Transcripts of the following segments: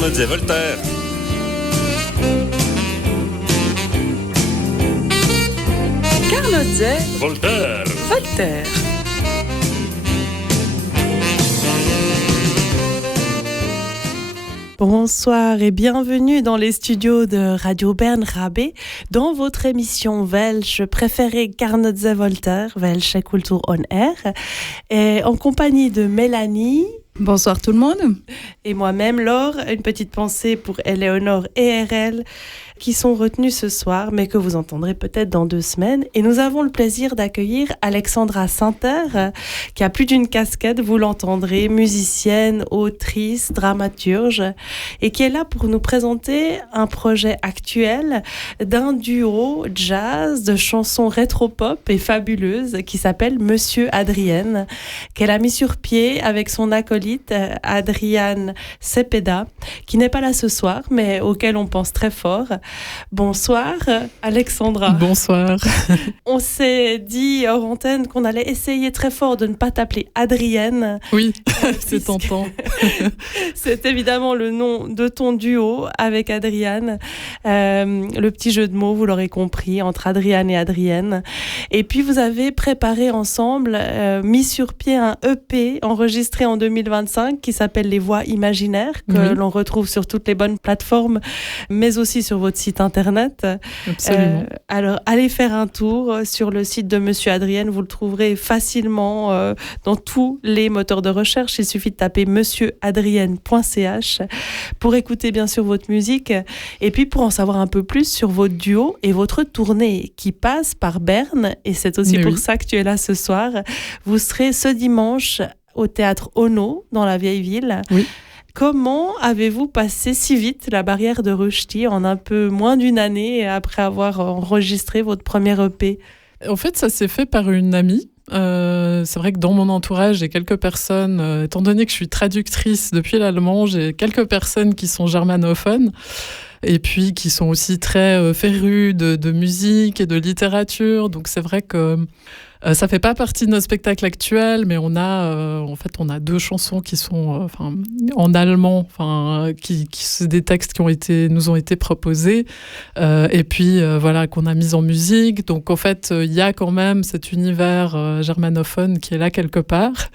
Carnot et Voltaire. Carnot et Voltaire. Voltaire. Bonsoir et bienvenue dans les studios de Radio Bern Rabé dans votre émission Welsh préférée Carnot et Voltaire, Welsh Kultur on Air, et en compagnie de Mélanie. Bonsoir tout le monde. Et moi-même Laure, une petite pensée pour Éléonore et RL qui sont retenus ce soir, mais que vous entendrez peut-être dans 2 semaines. Et nous avons le plaisir d'accueillir Alexandra Sainter, qui a plus d'une casquette, vous l'entendrez, musicienne, autrice, dramaturge, et qui est là pour nous présenter un projet actuel d'un duo jazz de chansons rétro-pop et fabuleuses qui s'appelle Monsieur Adrienne, qu'elle a mis sur pied avec son acolyte Adriane Cepeda, qui n'est pas là ce soir, mais auquel on pense très fort. Bonsoir Alexandra. Bonsoir. On s'est dit hors antenne qu'on allait essayer très fort de ne pas t'appeler Adrienne. Oui, c'est tentant. C'est évidemment le nom de ton duo avec Adriane. Le petit jeu de mots, vous l'aurez compris, entre Adriane et Adrienne. Et puis vous avez préparé ensemble, mis sur pied un EP enregistré en 2025 qui s'appelle Les Voix Imaginaires, que l'on retrouve sur toutes les bonnes plateformes, mais aussi sur votre site internet. Absolument. Alors, allez faire un tour sur le site de Monsieur Adrienne. Vous le trouverez facilement dans tous les moteurs de recherche. Il suffit de taper monsieuradrienne.ch pour écouter bien sûr votre musique et puis pour en savoir un peu plus sur votre duo et votre tournée qui passe par Berne. Et c'est aussi pour ça que tu es là ce soir. Vous serez ce dimanche au théâtre Ono dans la vieille ville. Oui. Comment avez-vous passé si vite la barrière de Rushdie en un peu moins d'une année après avoir enregistré votre premier EP ? En fait, ça s'est fait par une amie. C'est vrai que dans mon entourage, j'ai quelques personnes, étant donné que je suis traductrice depuis l'allemand, j'ai quelques personnes qui sont germanophones et puis qui sont aussi très férues de musique et de littérature. Donc c'est vrai que ça fait pas partie de notre spectacle actuel, mais on a en fait on a 2 chansons qui sont en allemand, qui c'est des textes qui nous ont été proposés et puis voilà qu'on a mis en musique. Donc en fait il y a quand même cet univers germanophone qui est là quelque part.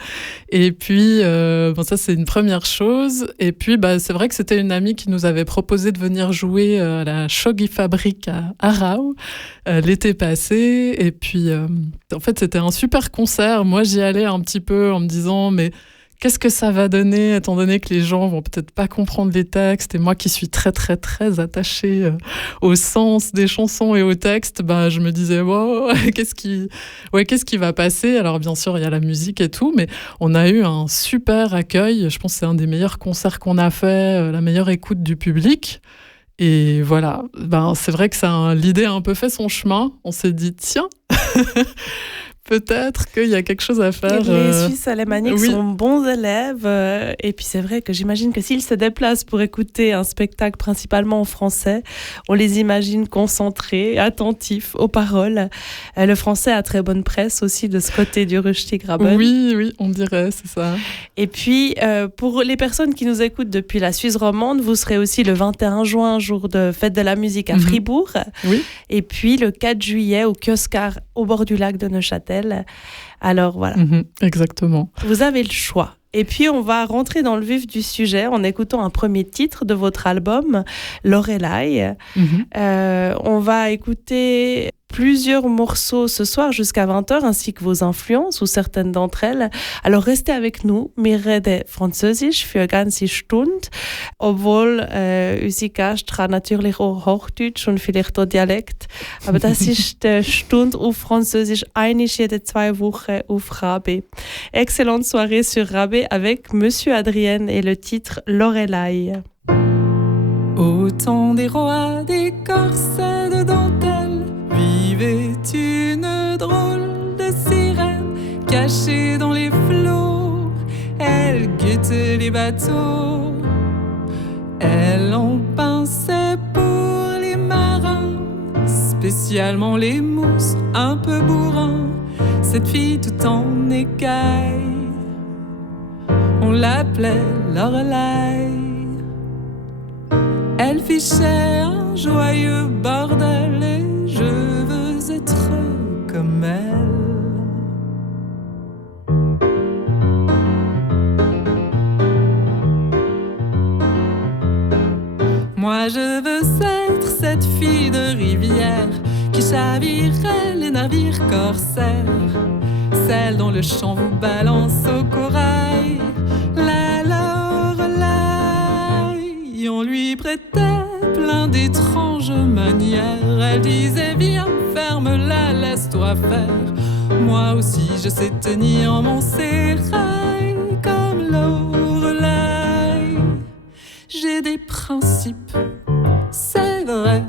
Et puis ça c'est une première chose. Et puis c'est vrai que c'était une amie qui nous avait proposé de venir jouer à la Shoghi Fabrik à Aarau l'été passé. Et puis en fait c'était un super concert. Moi, j'y allais un petit peu en me disant, mais qu'est-ce que ça va donner, étant donné que les gens vont peut-être pas comprendre les textes. Et moi, qui suis très, très, très attachée au sens des chansons et aux textes, je me disais, wow, qu'est-ce qui va passer ? Alors, bien sûr, il y a la musique et tout, mais on a eu un super accueil. Je pense que c'est un des meilleurs concerts qu'on a fait, la meilleure écoute du public. Et voilà, c'est vrai que l'idée a un peu fait son chemin. On s'est dit, tiens, peut-être qu'il y a quelque chose à faire. Les Suisses alémaniques sont bons élèves. Et puis c'est vrai que j'imagine que s'ils se déplacent pour écouter un spectacle principalement en français, on les imagine concentrés, attentifs aux paroles. Le français a très bonne presse aussi de ce côté du Rushdie Graben. Oui, on dirait, c'est ça. Et puis, pour les personnes qui nous écoutent depuis la Suisse romande, vous serez aussi le 21 juin, jour de fête de la musique à Fribourg. Oui. Et puis le 4 juillet au Kioskar au bord du lac de Neuchâtel. Alors voilà. Exactement. Vous avez le choix. Et puis on va rentrer dans le vif du sujet en écoutant un premier titre de votre album, Lorelai. On va écouter plusieurs morceaux ce soir jusqu'à 20h, ainsi que vos influences ou certaines d'entre elles. Alors restez avec nous. Wir reden Französisch für ganze Stunde, obwohl unsere Gast kann natürlich auch Hochdeutsch und vielleicht auch Dialekt. Aber das ist die Stunde auf Französisch, einmal jede 2 Wochen auf Rabé. Excellente soirée sur Rabé avec Monsieur Adrienne et le titre Lorelai. Au temps des rois, des corsets de dentelle, vivait une drôle de sirène cachée dans les flots. Elle guettait les bateaux, elle en pinçait pour les marins, spécialement les mousses un peu bourrins. Cette fille tout en écaille, on l'appelait Lorelai. Elle fichait un joyeux bordel et je veux être comme elle. Moi je veux être cette fille de rivière qui chavirait les navires corsaires, celle dont le chant vous balance au corail. La Lorelai, on lui prêtait plein d'étranges manières. Elle disait viens, ferme-la, laisse-toi faire. Moi aussi je sais tenir mon sérail comme Lorelai. J'ai des principes, c'est vrai.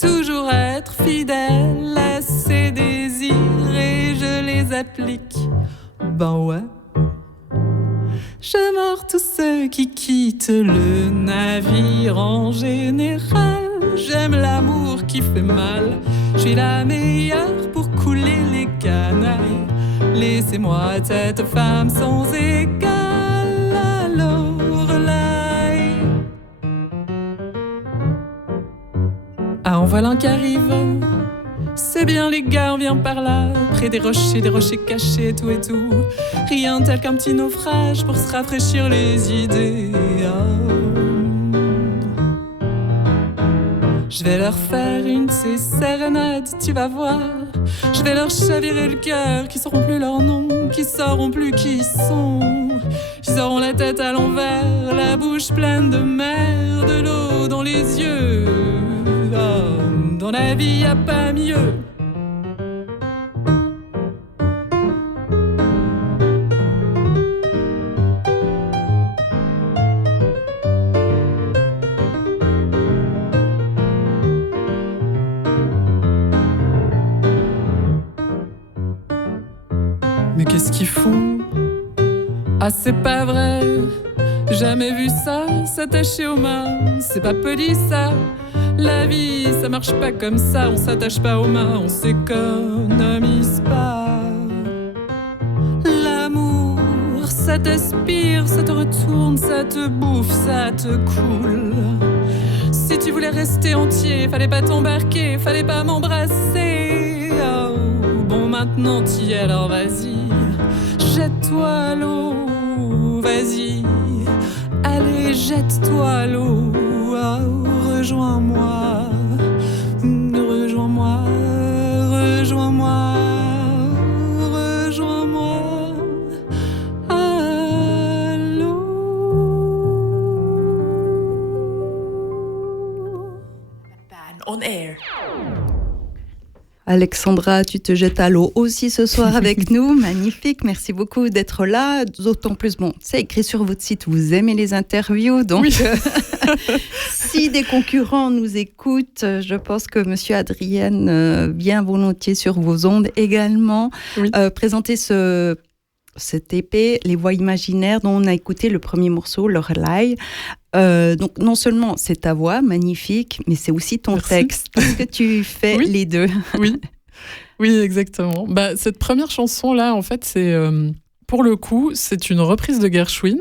Toujours être fidèle à ses désirs et je les applique. Ben ouais. Je mords tous ceux qui quittent le navire en général. J'aime l'amour qui fait mal. Je suis la meilleure pour couler les canailles. Laissez-moi cette femme sans égal. Ah, en voilà un qui arrive. C'est bien les gars, on vient par là. Près des rochers cachés, tout et tout. Rien tel qu'un petit naufrage pour se rafraîchir les idées. Je vais leur faire une de ces sérénades, tu vas voir. Je vais leur chavirer le cœur, qui sauront plus leur nom, qui sauront plus qui ils sont. Ils auront la tête à l'envers, la bouche pleine de mer, de l'eau dans les yeux. Dans la vie y a pas mieux. Mais qu'est-ce qu'ils font? Ah c'est pas vrai, jamais vu ça, s'attacher aux mains, c'est pas poli ça. La vie, ça marche pas comme ça, on s'attache pas aux mains, on s'économise pas. L'amour, ça t'aspire, ça te retourne, ça te bouffe, ça te coule. Si tu voulais rester entier, fallait pas t'embarquer, fallait pas m'embrasser. Oh, bon maintenant t'y es, alors vas-y, jette-toi à l'eau, vas-y, allez jette-toi à l'eau. Oh, rejoins-moi, rejoins-moi, rejoins-moi, rejoins-moi à l'eau. On air. Alexandra, tu te jettes à l'eau aussi ce soir avec nous. Magnifique, merci beaucoup d'être là. D'autant plus, bon, c'est écrit sur votre site, vous aimez les interviews. Donc, oui. Si des concurrents nous écoutent, je pense que Monsieur Adrienne vient volontiers sur vos ondes également présenter cet EP, Les Voix imaginaires, dont on a écouté le premier morceau, Lorelai. Donc non seulement c'est ta voix magnifique, mais c'est aussi ton texte, parce que tu fais les deux. Oui, exactement. Bah, cette première chanson-là, en fait, c'est... Pour le coup, c'est une reprise de Gershwin,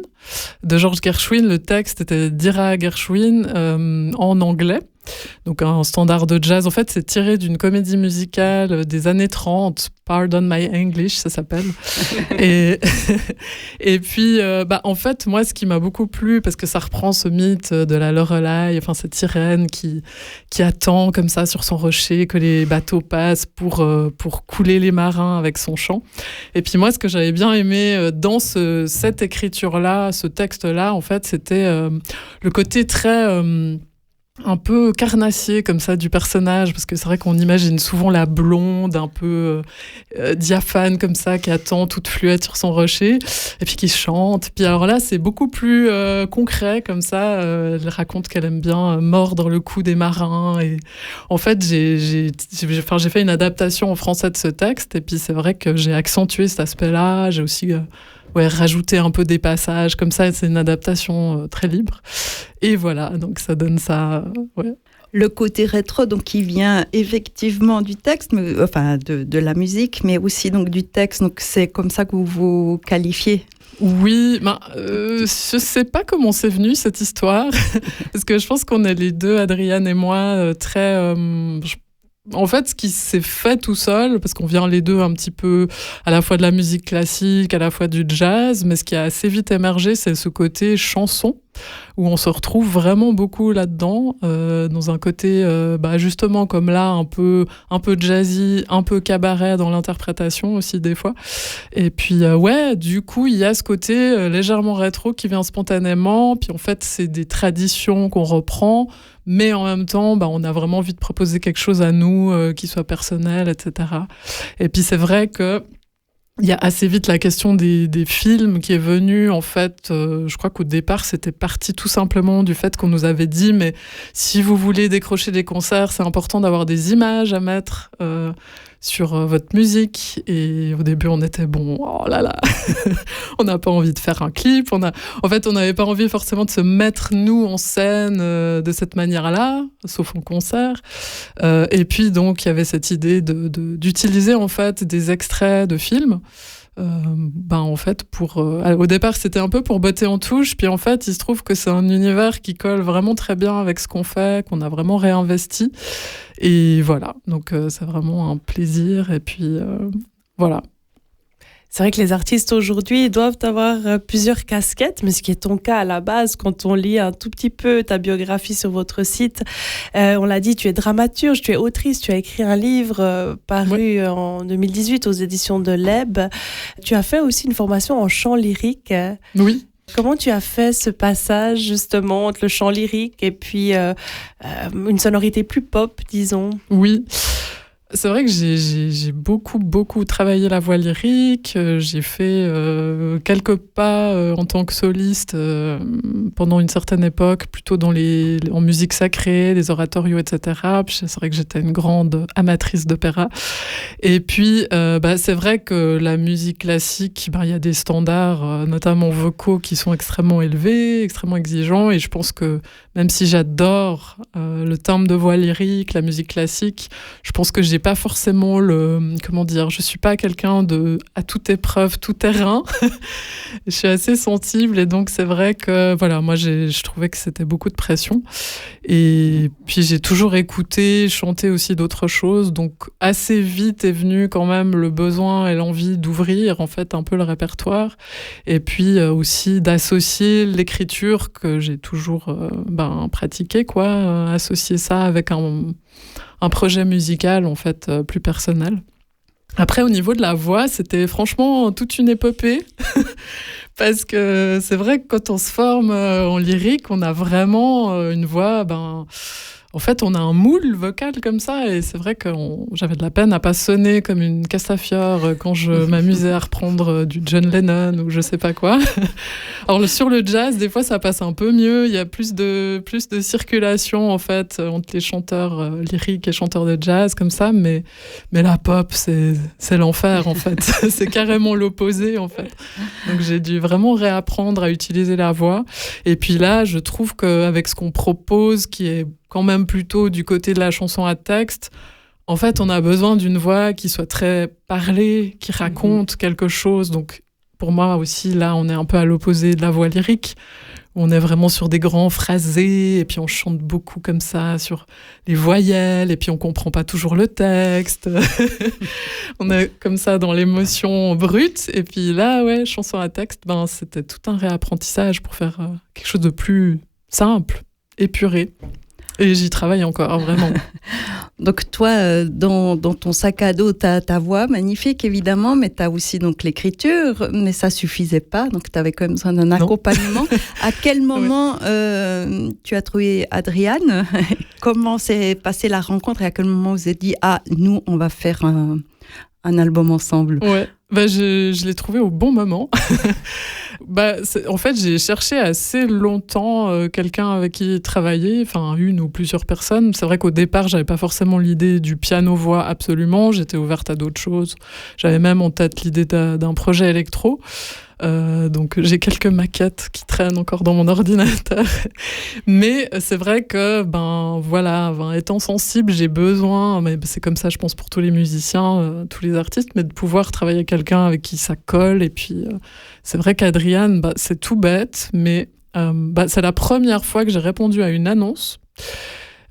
de George Gershwin. Le texte était d'Ira Gershwin en anglais. Donc un standard de jazz. En fait, c'est tiré d'une comédie musicale des années 30, Pardon My English, ça s'appelle. et puis, en fait, moi, ce qui m'a beaucoup plu, parce que ça reprend ce mythe de la Lorelai, enfin cette sirène qui attend comme ça sur son rocher que les bateaux passent pour couler les marins avec son chant. Et puis moi, ce que j'avais bien aimé dans cette écriture-là, ce texte-là, en fait, c'était le côté très... un peu carnassier comme ça du personnage, parce que c'est vrai qu'on imagine souvent la blonde un peu diaphane comme ça qui attend toute fluette sur son rocher et puis qui chante. Puis alors là c'est beaucoup plus concret comme ça. Elle raconte qu'elle aime bien mordre le cou des marins et en fait j'ai fait une adaptation en français de ce texte et puis c'est vrai que j'ai accentué cet aspect-là. J'ai aussi rajouter un peu des passages comme ça, c'est une adaptation très libre et voilà, donc ça donne ça Le côté rétro, donc, qui vient effectivement du texte, enfin de la musique, mais aussi donc du texte. Donc, c'est comme ça que vous vous qualifiez. Oui, je sais pas comment c'est venu cette histoire, parce que je pense qu'on est les deux, Adriane et moi, très... En fait, ce qui s'est fait tout seul, parce qu'on vient les deux un petit peu à la fois de la musique classique, à la fois du jazz, mais ce qui a assez vite émergé, c'est ce côté chanson, où on se retrouve vraiment beaucoup là-dedans, dans un côté, justement comme là, un peu jazzy, un peu cabaret dans l'interprétation aussi des fois. Et puis, du coup, il y a ce côté légèrement rétro qui vient spontanément, puis en fait, c'est des traditions qu'on reprend, mais en même temps, on a vraiment envie de proposer quelque chose à nous qui soit personnel, etc. Et puis c'est vrai que il y a assez vite la question des films qui est venue. En fait, je crois qu'au départ, c'était parti tout simplement du fait qu'on nous avait dit, mais si vous voulez décrocher des concerts, c'est important d'avoir des images à mettre sur votre musique. Et au début, on était oh là là, on n'a pas envie de faire un clip. En fait, on n'avait pas envie forcément de se mettre, nous, en scène de cette manière-là, sauf en concert. Et puis, donc, il y avait cette idée d'utiliser, en fait, des extraits de films. En fait, au départ, c'était un peu pour botter en touche. Puis, en fait, il se trouve que c'est un univers qui colle vraiment très bien avec ce qu'on fait, qu'on a vraiment réinvesti. Et voilà, donc c'est vraiment un plaisir. Et puis, voilà. C'est vrai que les artistes aujourd'hui doivent avoir plusieurs casquettes, mais ce qui est ton cas à la base, quand on lit un tout petit peu ta biographie sur votre site, on l'a dit, tu es dramaturge, tu es autrice, tu as écrit un livre paru en 2018 aux éditions de l'Eb. Tu as fait aussi une formation en chant lyrique. Oui. Comment tu as fait ce passage justement entre le chant lyrique et puis une sonorité plus pop, disons ? Oui. C'est vrai que j'ai beaucoup travaillé la voix lyrique. J'ai fait quelques pas en tant que soliste pendant une certaine époque, plutôt en musique sacrée, des oratorios, etc. C'est vrai que j'étais une grande amatrice d'opéra. Et puis, c'est vrai que la musique classique, il y a des standards, notamment vocaux, qui sont extrêmement élevés, extrêmement exigeants. Et je pense que même si j'adore le timbre de voix lyrique, la musique classique, je pense que j'ai pas forcément je suis pas quelqu'un à toute épreuve, tout terrain. Je suis assez sensible et donc c'est vrai que moi je trouvais que c'était beaucoup de pression. Et puis j'ai toujours écouté, chanté aussi d'autres choses, donc assez vite est venu quand même le besoin et l'envie d'ouvrir en fait un peu le répertoire et puis aussi d'associer l'écriture que j'ai toujours pratiqué, associer ça avec un projet musical en fait plus personnel. Après, au niveau de la voix, c'était franchement toute une épopée parce que c'est vrai que quand on se forme en lyrique, on a vraiment une voix en fait, on a un moule vocal comme ça, et c'est vrai que j'avais de la peine à pas sonner comme une Castafiore quand je m'amusais à reprendre du John Lennon ou je sais pas quoi. Alors sur le jazz, des fois ça passe un peu mieux, il y a plus de circulation en fait entre les chanteurs lyriques et chanteurs de jazz comme ça, mais la pop c'est l'enfer en fait, c'est carrément l'opposé en fait. Donc j'ai dû vraiment réapprendre à utiliser la voix, et puis là je trouve qu'avec ce qu'on propose, qui est quand même plutôt du côté de la chanson à texte, en fait, on a besoin d'une voix qui soit très parlée, qui raconte quelque chose. Donc, pour moi aussi, là, on est un peu à l'opposé de la voix lyrique. On est vraiment sur des grands phrasés, et puis on chante beaucoup comme ça, sur les voyelles, et puis on comprend pas toujours le texte. On est comme ça dans l'émotion brute. Et puis là, chanson à texte, c'était tout un réapprentissage pour faire quelque chose de plus simple, épuré. Et j'y travaille encore, vraiment. Donc toi, dans ton sac à dos, tu as ta voix magnifique, évidemment, mais tu as aussi donc, l'écriture, mais ça ne suffisait pas, donc tu avais quand même besoin d'un accompagnement. À quel moment tu as trouvé Adriane ? Comment s'est passée la rencontre et à quel moment vous avez dit « Ah, nous, on va faire un album ensemble ?» je l'ai trouvé au bon moment. En fait, j'ai cherché assez longtemps quelqu'un avec qui travailler, enfin une ou plusieurs personnes. C'est vrai qu'au départ, j'avais pas forcément l'idée du piano-voix absolument. J'étais ouverte à d'autres choses. J'avais même en tête l'idée d'un projet électro. Donc j'ai quelques maquettes qui traînent encore dans mon ordinateur. Mais c'est vrai que, étant sensible, j'ai besoin, mais c'est comme ça je pense pour tous les musiciens, tous les artistes, mais de pouvoir travailler avec quelqu'un avec qui ça colle. Et puis c'est vrai qu'Adriane, c'est tout bête, mais c'est la première fois que j'ai répondu à une annonce.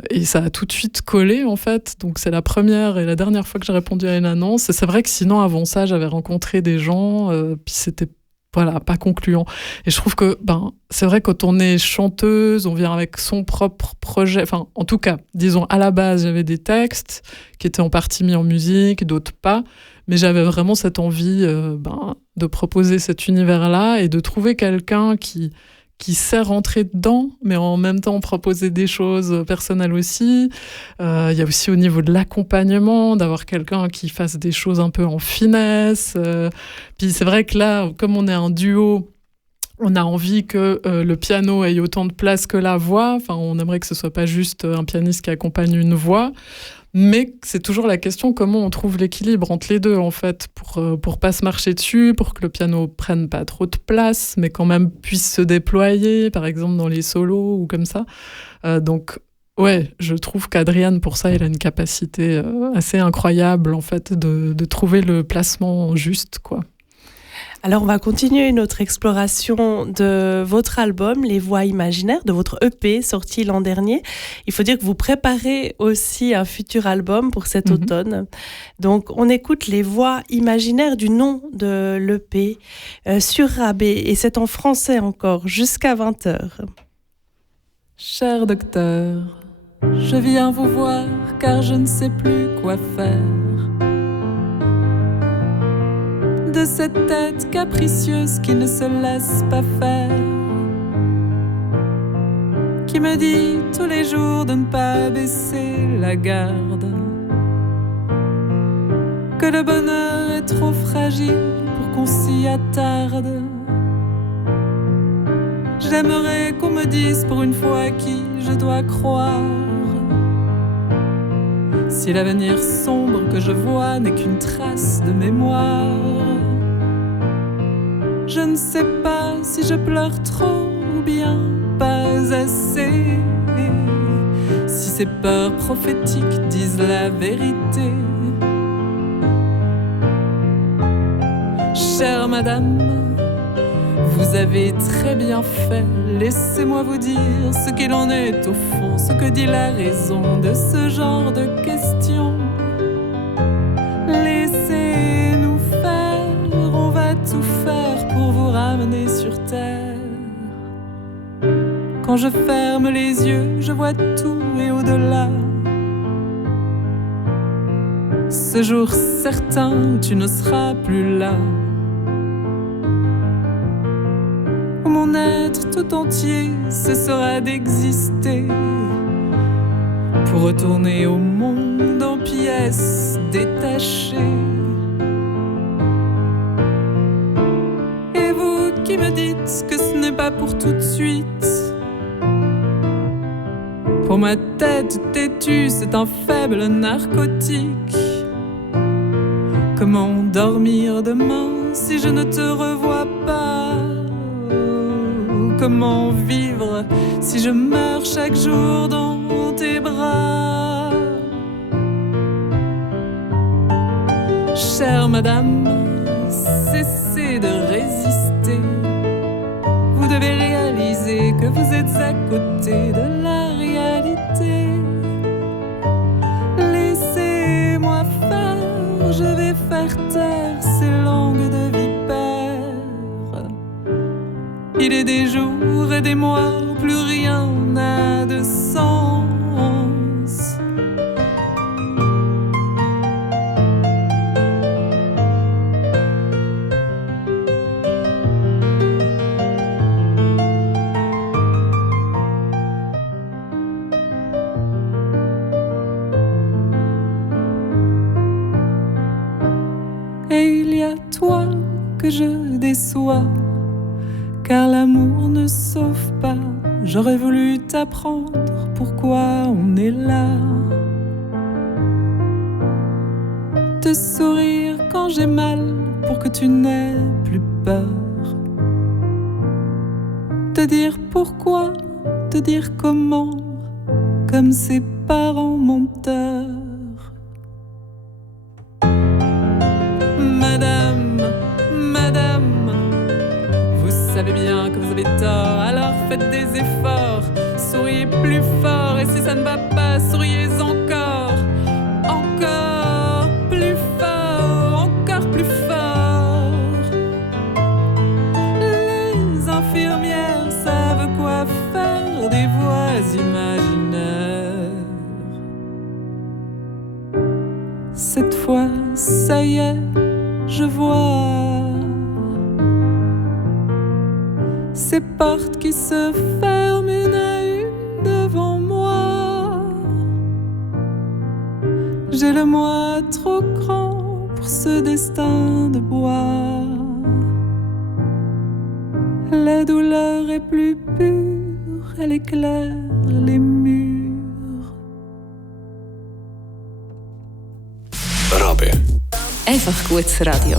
Et ça a tout de suite collé, en fait. Donc, c'est la première et la dernière fois que j'ai répondu à une annonce. Et c'est vrai que sinon, avant ça, j'avais rencontré des gens, puis c'était pas concluant. Et je trouve que, c'est vrai, quand on est chanteuse, on vient avec son propre projet. Enfin, en tout cas, disons, à la base, j'avais des textes qui étaient en partie mis en musique, d'autres pas. Mais j'avais vraiment cette envie de proposer cet univers-là et de trouver quelqu'un qui sait rentrer dedans, mais en même temps proposer des choses personnelles aussi. Il y a aussi au niveau de l'accompagnement, d'avoir quelqu'un qui fasse des choses un peu en finesse. Puis c'est vrai que là, comme on est un duo, on a envie que le piano ait autant de place que la voix. Enfin, on aimerait que ce soit pas juste un pianiste qui accompagne une voix. Mais c'est toujours la question comment on trouve l'équilibre entre les deux, en fait, pour pas se marcher dessus, pour que le piano prenne pas trop de place, mais quand même puisse se déployer, par exemple dans les solos ou comme ça. Donc, ouais, je trouve qu'Adriane, pour ça, elle a une capacité assez incroyable, en fait, de trouver le placement juste, quoi. Alors, on va continuer notre exploration de votre album, Les Voix imaginaires, de votre EP sorti l'an dernier. Il faut dire que vous préparez aussi un futur album pour cet automne. Donc, on écoute Les Voix imaginaires du nom de l'EP sur Rabais, et c'est en français encore, jusqu'à 20h. Cher docteur, je viens vous voir car je ne sais plus quoi faire de cette tête capricieuse qui ne se laisse pas faire, qui me dit tous les jours de ne pas baisser la garde, que le bonheur est trop fragile pour qu'on s'y attarde. J'aimerais qu'on me dise pour une fois à qui je dois croire, si l'avenir sombre que je vois n'est qu'une trace de mémoire. Je ne sais pas si je pleure trop ou bien pas assez, si ces peurs prophétiques disent la vérité. Chère madame, vous avez très bien fait, laissez-moi vous dire ce qu'il en est au fond, ce que dit la raison de ce genre de questions. Laissez-nous faire, on va tout faire pour vous ramener sur terre. Quand je ferme les yeux, je vois tout et au-delà. Ce jour certain, tu ne seras plus là. Mon être tout entier cessera d'exister pour retourner au monde en pièces détachées. Et vous qui me dites que ce n'est pas pour tout de suite, pour ma tête têtue c'est un faible narcotique. Comment dormir demain si je ne te revois pas? Comment vivre si je meurs chaque jour dans tes bras? Chère madame, cessez de résister. Vous devez réaliser que vous êtes à côté de la réalité. Laissez-moi faire, je vais faire taire ces langues de vipère. Il est des jours et des mois où plus rien n'a de sens. Et il y a toi que je déçois, car l'amour ne sauve pas. J'aurais voulu t'apprendre pourquoi on est là. Te sourire quand j'ai mal pour que tu n'aies plus peur. te dire pourquoi, te dire comment, comme ses parents menteurs. Madame, madame, vous savez bien que vous avez tort, alors faites des efforts, souriez plus fort, et si ça ne va pas, souriez encore, encore plus fort, encore plus fort. Les infirmières savent quoi faire des voix imaginaires. Cette fois, ça y est, je vois ces portes qui se ferment une à une devant moi. J'ai le moi trop grand pour ce destin de bois. La douleur est plus pure, elle éclaire les murs. Rabais. Einfach gutes Radio.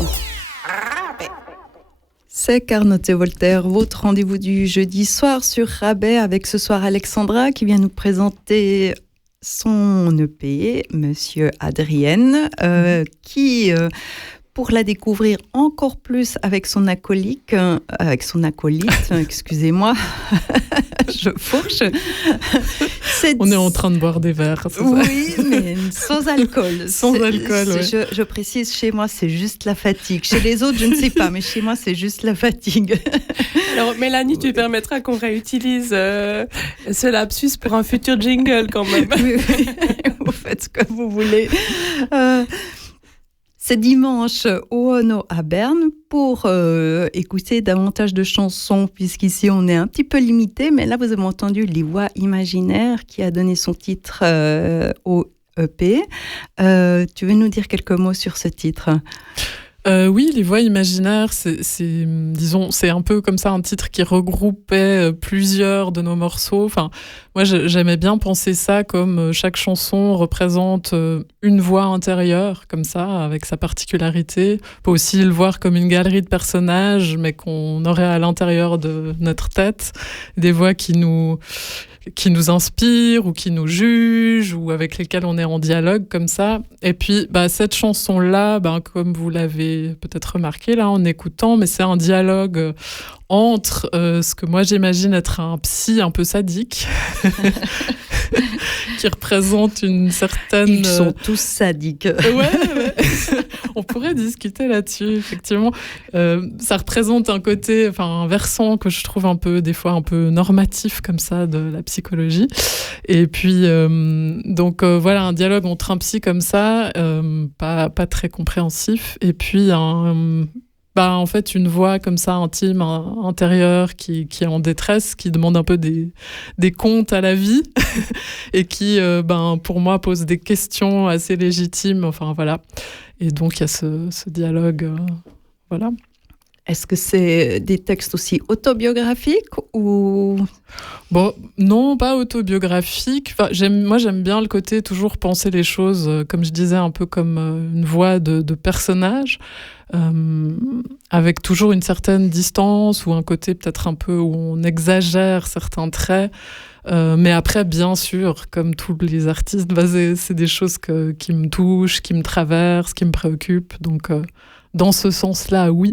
C'est Carnot et Voltaire, votre rendez-vous du jeudi soir sur Rabais, avec ce soir Alexandra qui vient nous présenter son EP, Monsieur Adrienne, qui, pour la découvrir encore plus avec son acolyte, excusez-moi, je fourche. On est en train de boire des verres. C'est oui, ça. Mais sans alcool. Sans alcool, ouais. Je précise, chez moi, c'est juste la fatigue. Chez les autres, je ne sais pas, mais chez moi, c'est juste la fatigue. Alors, Mélanie, tu permettras qu'on réutilise ce lapsus pour un futur jingle, quand même. Oui, vous faites ce que vous voulez. C'est dimanche au Ono à Berne pour écouter davantage de chansons, puisqu'ici on est un petit peu limité, mais là vous avez entendu Les Voix Imaginaires qui a donné son titre au EP. Tu veux nous dire quelques mots sur ce titre ? Oui, Les Voix Imaginaires, c'est un peu comme ça un titre qui regroupait plusieurs de nos morceaux. Enfin, moi, j'aimais bien penser ça comme chaque chanson représente une voix intérieure, comme ça, avec sa particularité. On peut aussi le voir comme une galerie de personnages, mais qu'on aurait à l'intérieur de notre tête. Des voix qui nous inspirent ou qui nous jugent ou avec lesquels on est en dialogue comme ça. Et puis cette chanson-là, comme vous l'avez peut-être remarqué là en écoutant, mais c'est un dialogue entre ce que moi j'imagine être un psy un peu sadique qui représente une certaine... Ils sont tous sadiques. Ouais. On pourrait discuter là-dessus, effectivement. Ça représente un versant que je trouve des fois un peu normatif comme ça de la psychologie. Et puis, voilà, un dialogue entre un psy comme ça, pas très compréhensif, et puis en fait, une voix comme ça, intime, intérieure, qui est en détresse, qui demande un peu des comptes à la vie, et qui, pour moi, pose des questions assez légitimes. Enfin, voilà. Et donc, il y a ce dialogue, voilà. Est-ce que c'est des textes aussi autobiographiques ou... Bon, non, pas autobiographiques. Enfin, j'aime bien le côté toujours penser les choses, comme je disais, un peu comme une voix de personnage, avec toujours une certaine distance ou un côté peut-être un peu où on exagère certains traits. Mais après, bien sûr, comme tous les artistes, c'est des choses qui me touchent, qui me traversent, qui me préoccupent. Donc, dans ce sens-là, oui.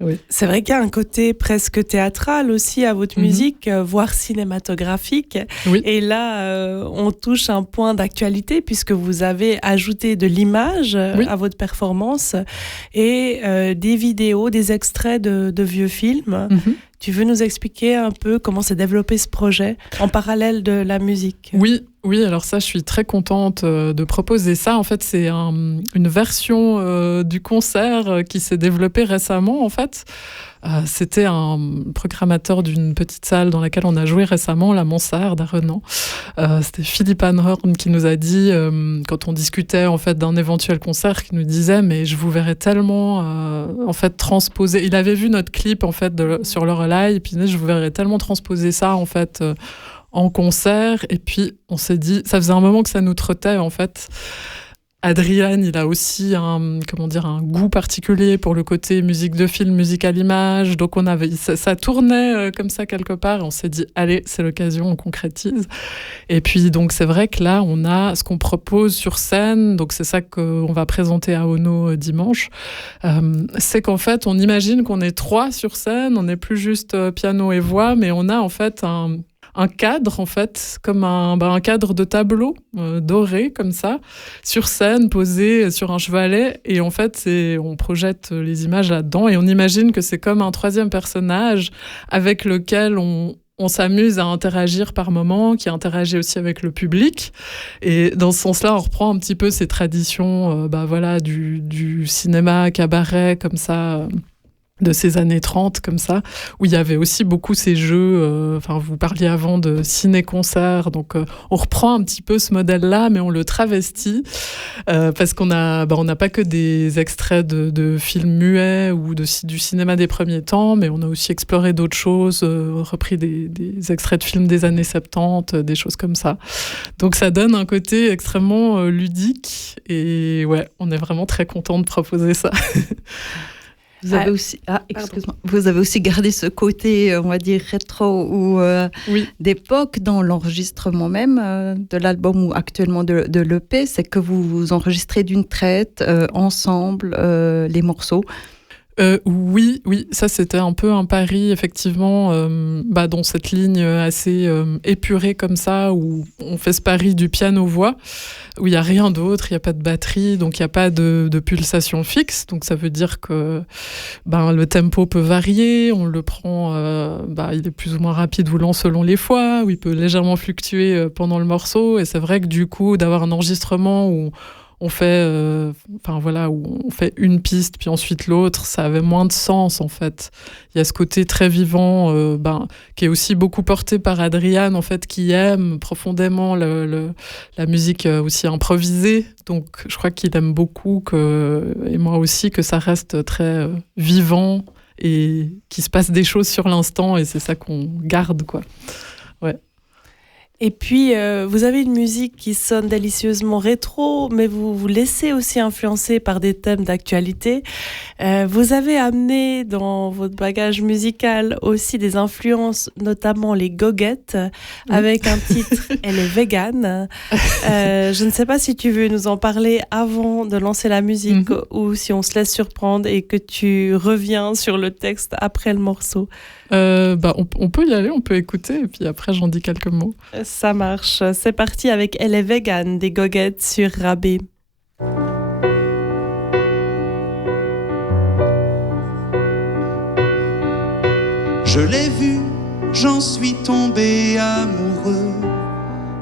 Oui. C'est vrai qu'il y a un côté presque théâtral aussi à votre musique, voire cinématographique. Oui. Et là, on touche un point d'actualité puisque vous avez ajouté de l'image à votre performance et des vidéos, des extraits de vieux films. Tu veux nous expliquer un peu comment s'est développé ce projet en parallèle de la musique ? Oui, alors ça, je suis très contente de proposer ça. En fait, c'est une version du concert qui s'est développée récemment, en fait. C'était un programmateur d'une petite salle dans laquelle on a joué récemment, la Mansarde à Renan. C'était Philippe Anhorn qui nous a dit, quand on discutait en fait d'un éventuel concert, qui nous disait mais je vous verrais tellement en fait transposer. Il avait vu notre clip en fait sur Lorelai et puis je vous verrais tellement transposer ça en fait en concert. Et puis on s'est dit, ça faisait un moment que ça nous trottait en fait. Adrian, il a aussi un goût particulier pour le côté musique de film, musique à l'image. Donc ça tournait comme ça quelque part. Et on s'est dit, allez, c'est l'occasion, on concrétise. Et puis donc c'est vrai que là, on a ce qu'on propose sur scène. Donc c'est ça qu'on va présenter à Ono dimanche. C'est qu'en fait, on imagine qu'on est 3 sur scène. On n'est plus juste piano et voix, mais on a en fait un cadre, en fait, comme un cadre de tableau doré, comme ça, sur scène, posé sur un chevalet. Et en fait, on projette les images là-dedans et on imagine que c'est comme un 3e personnage avec lequel on s'amuse à interagir par moments, qui interagit aussi avec le public. Et dans ce sens-là, on reprend un petit peu ces traditions du cinéma cabaret, comme ça, de ces années 30, comme ça, où il y avait aussi beaucoup ces jeux, vous parliez avant de ciné-concert, donc on reprend un petit peu ce modèle-là, mais on le travestit, parce qu'on n'a pas que des extraits de films muets ou du cinéma des premiers temps, mais on a aussi exploré d'autres choses, repris des extraits de films des années 70, des choses comme ça. Donc ça donne un côté extrêmement ludique, et ouais, on est vraiment très content de proposer ça. Vous avez vous avez aussi gardé ce côté, on va dire, rétro ou d'époque dans l'enregistrement même de l'album ou actuellement de l'EP, c'est que vous enregistrez d'une traite ensemble les morceaux. Oui, ça c'était un peu un pari, effectivement, dans cette ligne assez épurée comme ça, où on fait ce pari du piano-voix, où il n'y a rien d'autre, il n'y a pas de batterie, donc il n'y a pas de pulsation fixe, donc ça veut dire que le tempo peut varier, on le prend, il est plus ou moins rapide ou lent selon les fois, ou il peut légèrement fluctuer pendant le morceau, et c'est vrai que du coup, d'avoir un enregistrement où on fait, où on fait une piste puis ensuite l'autre, ça avait moins de sens en fait. Il y a ce côté très vivant, qui est aussi beaucoup porté par Adrian en fait, qui aime profondément la musique aussi improvisée. Donc je crois qu'il aime beaucoup et moi aussi, que ça reste très vivant et qu'il se passe des choses sur l'instant, et c'est ça qu'on garde, quoi. Ouais. Et puis, vous avez une musique qui sonne délicieusement rétro, mais vous vous laissez aussi influencer par des thèmes d'actualité. Vous avez amené dans votre bagage musical aussi des influences, notamment les goguettes, avec un titre « Elle est végane ». Je ne sais pas si tu veux nous en parler avant de lancer la musique, ou si on se laisse surprendre et que tu reviens sur le texte après le morceau. On peut y aller, on peut écouter, et puis après j'en dis quelques mots. Ça marche. C'est parti avec Elle est végane des goguettes sur Rabais. Je l'ai vu, j'en suis tombé amoureux,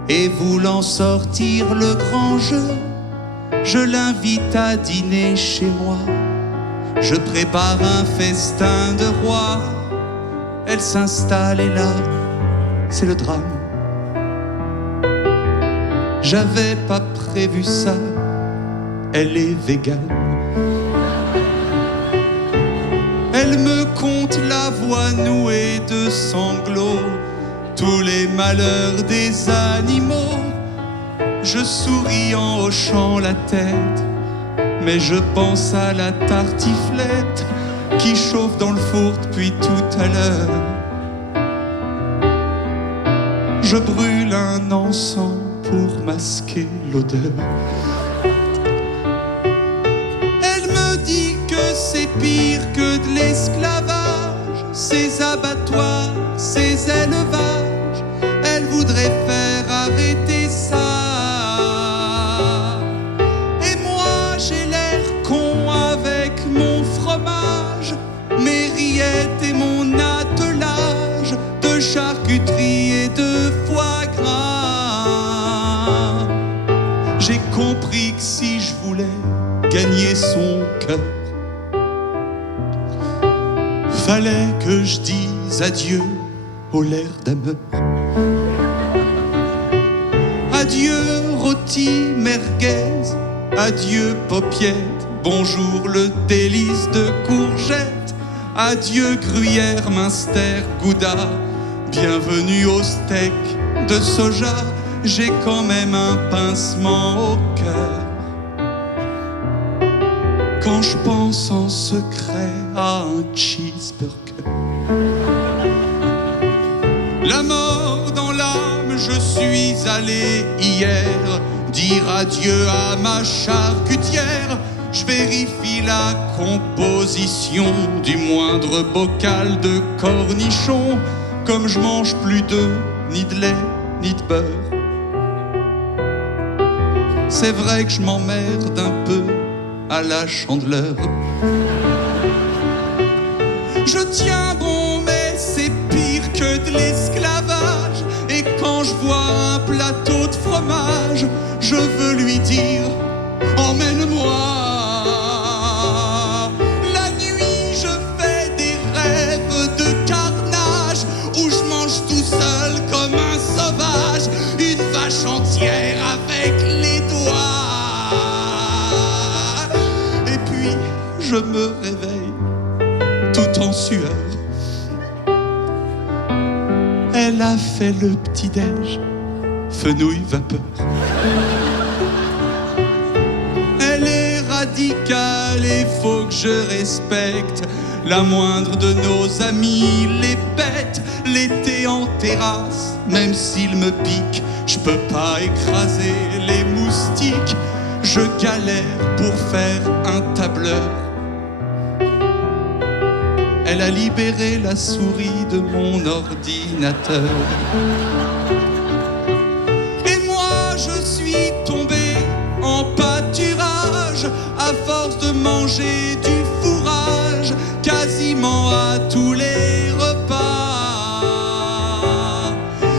et voulant sortir le grand jeu, je l'invite à dîner chez moi. Je prépare un festin de roi. Elle s'installe et là, c'est le drame. J'avais pas prévu ça, elle est végane. Elle me conte la voix nouée de sanglots, tous les malheurs des animaux. Je souris en hochant la tête, mais je pense à la tartiflette qui chauffe dans le four depuis tout à l'heure. Je brûle un encens pour masquer l'odeur. Elle me dit que c'est pire que de l'esclavage, ces abattoirs, ces élevages. Elle voudrait faire arrêter ça. Et moi j'ai l'air con avec mon fromage, mes rillettes et mon attelage de charcuterie et de foie gras. J'ai compris que si je voulais gagner son cœur, fallait que je dise adieu au l'air d'ameur. Adieu rôti merguez, adieu paupiette, bonjour le délice de courgette. Adieu gruyère, minster, gouda, bienvenue au steak de soja. J'ai quand même un pincement au cœur. quand je pense en secret à un cheeseburger. La mort dans l'âme, je suis allé hier dire adieu à ma charcutière. Je vérifie la composition du moindre bocal de cornichons. Comme je mange plus d'œufs, ni de lait, ni de beurre, c'est vrai que je m'emmerde un peu à la Chandeleur. Je tiens bon, mais c'est pire que de l'esclavage. Et quand je vois un plateau de fromage, je veux lui dire emmène-moi. La nuit, je fais des rêves de carnage où je mange tout seul comme un sauvage une vache entière avec les doigts. Et puis, je me réveille tout en sueur. Elle a fait le petit-déj, fenouil vapeur. Elle est radicale et faut que je respecte la moindre de nos amis, les bêtes. L'été en terrasse, même s'il me pique, je peux pas écraser les moustiques. Je galère pour faire un tableur. Elle a libéré la souris de mon ordinateur. Et moi je suis tombé en pâturage à force de manger du fourrage quasiment à tous les repas.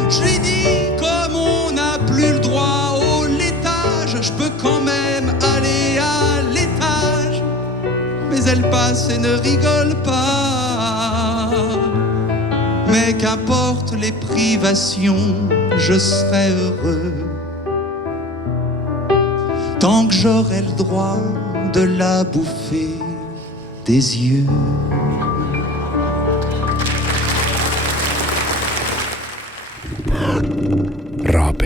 Je lui dis comme on n'a plus le droit au laitage, je peux quand même aller à l'étage. Mais elle passe et ne rigole pas. Mais qu'importe les privations, je serai heureux tant que j'aurai le droit de la bouffer des yeux. Rabe.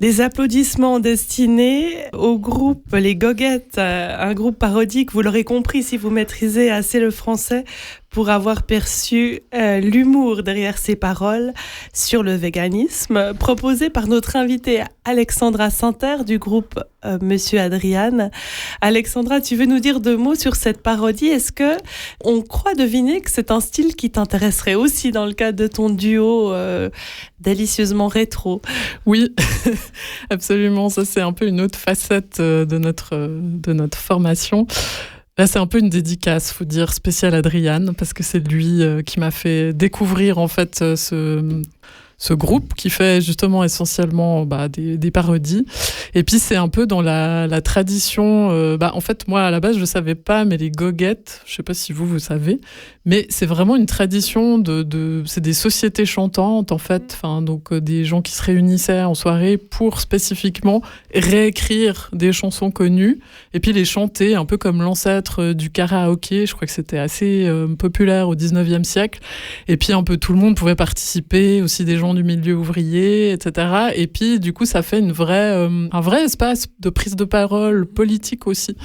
Des applaudissements destinés au groupe Les Goguettes, un groupe parodique, vous l'aurez compris si vous maîtrisez assez le français, pour avoir perçu l'humour derrière ces paroles sur le véganisme, proposé par notre invitée Alexandra Santerre du groupe Monsieur Adrian. Alexandra, tu veux nous dire 2 mots sur cette parodie? Est-ce que on croit deviner que c'est un style qui t'intéresserait aussi dans le cadre de ton duo délicieusement rétro? Oui, absolument. Ça, c'est un peu une autre facette de notre formation. Là, c'est un peu une dédicace, faut dire, spéciale Adrian, parce que c'est lui qui m'a fait découvrir en fait ce groupe qui fait justement essentiellement des parodies. Et puis c'est un peu dans la tradition. En fait, moi à la base je savais pas, mais les goguettes, je sais pas si vous savez, mais c'est vraiment une tradition c'est des sociétés chantantes en fait. Enfin donc des gens qui se réunissaient en soirée pour spécifiquement réécrire des chansons connues et puis les chanter un peu comme l'ancêtre du karaoké. Je crois que c'était assez populaire au 19e siècle. Et puis un peu tout le monde pouvait participer, aussi des gens du milieu ouvrier, etc. Et puis, du coup, ça fait un vrai espace de prise de parole politique aussi.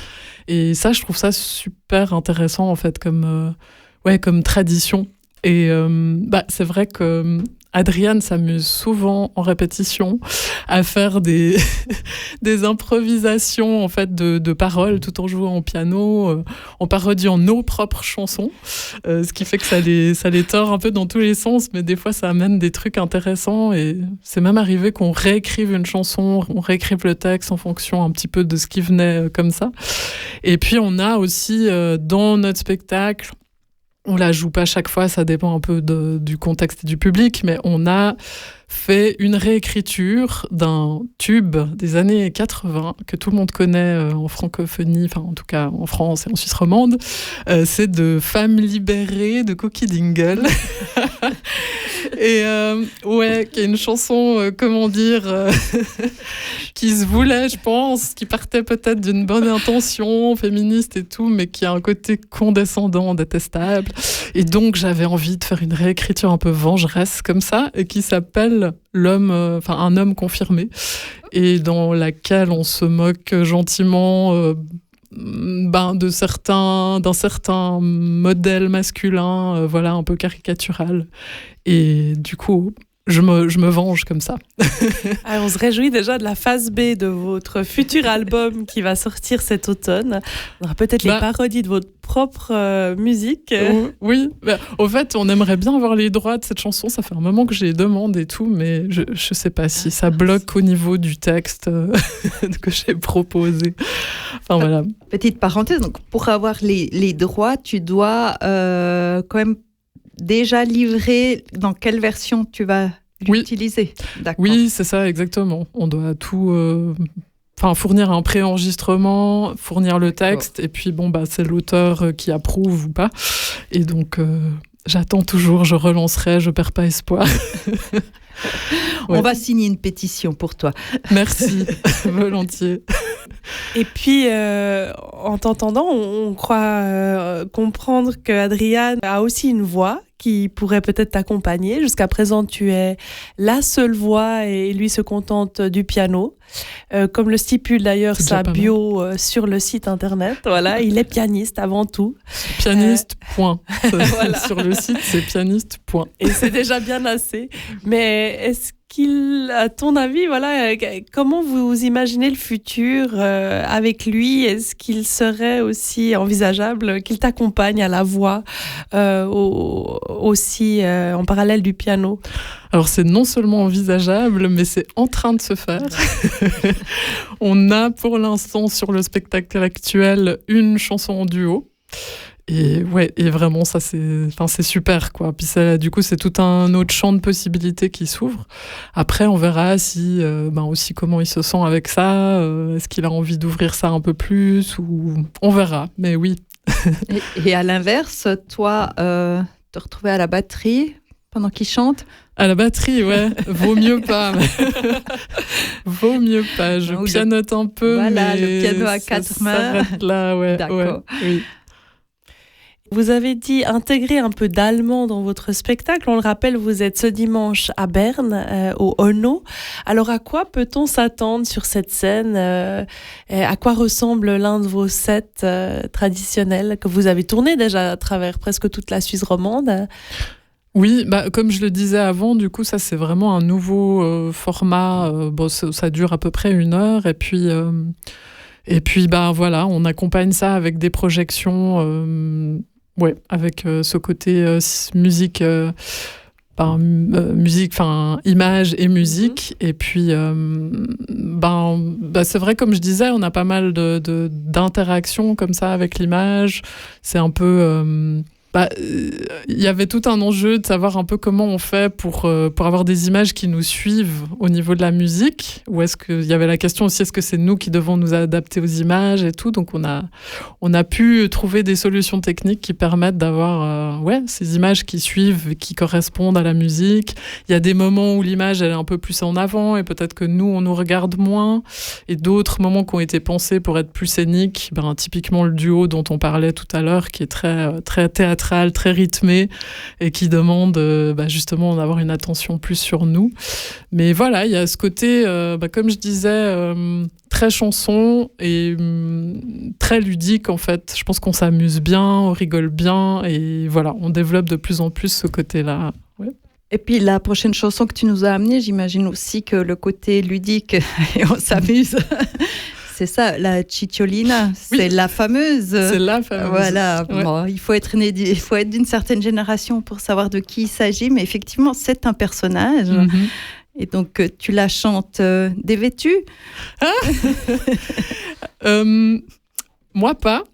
Et ça, je trouve ça super intéressant, en fait, comme tradition. Et c'est vrai que Adrian s'amuse souvent en répétition à faire des improvisations en fait de paroles tout en jouant au piano, en parodiant nos propres chansons, ce qui fait que ça les tord un peu dans tous les sens, mais des fois ça amène des trucs intéressants et c'est même arrivé qu'on réécrive une chanson, on réécrive le texte en fonction un petit peu de ce qui venait comme ça. Et puis on a aussi dans notre spectacle, on la joue pas chaque fois, ça dépend un peu du contexte et du public, mais on a fait une réécriture d'un tube des années 80 que tout le monde connaît en francophonie, enfin en tout cas en France et en Suisse romande. C'est de Femmes libérées de Cookie Dingle. Et qui est une chanson, qui se voulait, je pense, qui partait peut-être d'une bonne intention féministe et tout, mais qui a un côté condescendant, détestable. Et donc j'avais envie de faire une réécriture un peu vengeresse comme ça, et qui s'appelle Un homme confirmé, et dans laquelle on se moque gentiment d'un certain modèle masculin, voilà, un peu caricatural. Et du coup, je me venge comme ça. Alors, on se réjouit déjà de la phase B de votre futur album qui va sortir cet automne. On aura peut-être les parodies de votre propre musique. Oui, au fait, on aimerait bien avoir les droits de cette chanson. Ça fait un moment que je les demande et tout, mais je sais pas si ça bloque au niveau du texte que j'ai proposé. Enfin, voilà. Petite parenthèse, donc pour avoir les droits, tu dois quand même déjà livrer dans quelle version tu vas l'utiliser. D'accord. Oui, c'est ça, exactement. On doit tout fournir un préenregistrement, fournir le texte, et puis c'est l'auteur qui approuve ou pas. Et donc, j'attends toujours, je relancerai, je perds pas espoir. On va signer une pétition pour toi. Merci, volontiers. Et puis, en t'entendant, on croit comprendre qu'Adriane a aussi une voix qui pourrait peut-être t'accompagner. Jusqu'à présent, tu es la seule voix et lui se contente du piano. Comme le stipule d'ailleurs sa bio sur le site internet. Voilà, il est pianiste avant tout. Pianiste, point. Voilà. Sur le site, c'est pianiste, point. Et c'est déjà bien assez. Mais est-ce à ton avis, voilà, comment vous imaginez le futur avec lui? Est-ce qu'il serait aussi envisageable qu'il t'accompagne à la voix aussi en parallèle du piano? Alors c'est non seulement envisageable, mais c'est en train de se faire. On a pour l'instant sur le spectacle actuel une chanson en duo. Et vraiment ça c'est super quoi. Puis ça, du coup c'est tout un autre champ de possibilités qui s'ouvre. Après on verra si aussi comment il se sent avec ça. Est-ce qu'il a envie d'ouvrir ça un peu plus ou on verra. Mais oui. et à l'inverse, toi te retrouver à la batterie pendant qu'il chante. À la batterie, ouais. Vaut mieux pas. Vaut mieux pas. Je pianote un peu. Voilà, mais le piano à 4 mains. Là, ouais. D'accord. Ouais, oui. Vous avez dit intégrer un peu d'allemand dans votre spectacle. On le rappelle, vous êtes ce dimanche à Berne, au Ono. Alors, à quoi peut-on s'attendre sur cette scène? À quoi ressemble l'un de vos sets traditionnels que vous avez tourné déjà à travers presque toute la Suisse romande? Oui, comme je le disais avant, du coup, ça c'est vraiment un nouveau format. Ça dure à peu près 1 heure et puis voilà, on accompagne ça avec des projections. Avec ce côté musique, image et musique. Et puis, c'est vrai, comme je disais, on a pas mal d'interactions comme ça avec l'image. C'est un peu... y avait tout un enjeu de savoir un peu comment on fait pour avoir des images qui nous suivent au niveau de la musique, ou est-ce qu'il y avait la question aussi, est-ce que c'est nous qui devons nous adapter aux images et tout. Donc on a pu trouver des solutions techniques qui permettent d'avoir ces images qui suivent, qui correspondent à la musique. Il y a des moments où l'image elle est un peu plus en avant et peut-être que nous on nous regarde moins, et d'autres moments qui ont été pensés pour être plus scéniques, typiquement le duo dont on parlait tout à l'heure, qui est très, très théâtral, très rythmé et qui demande justement d'avoir une attention plus sur nous. Mais voilà, il y a ce côté, comme je disais, très chanson et très ludique en fait. Je pense qu'on s'amuse bien, on rigole bien et voilà, on développe de plus en plus ce côté-là. Ouais. Et puis la prochaine chanson que tu nous as amenée, j'imagine aussi que le côté ludique, et on s'amuse. C'est ça, la Cicciolina, c'est la fameuse. C'est la fameuse. Voilà, il faut être d'une certaine génération pour savoir de qui il s'agit, mais effectivement, c'est un personnage. Mm-hmm. Et donc, tu la chantes dévêtue. Moi, pas.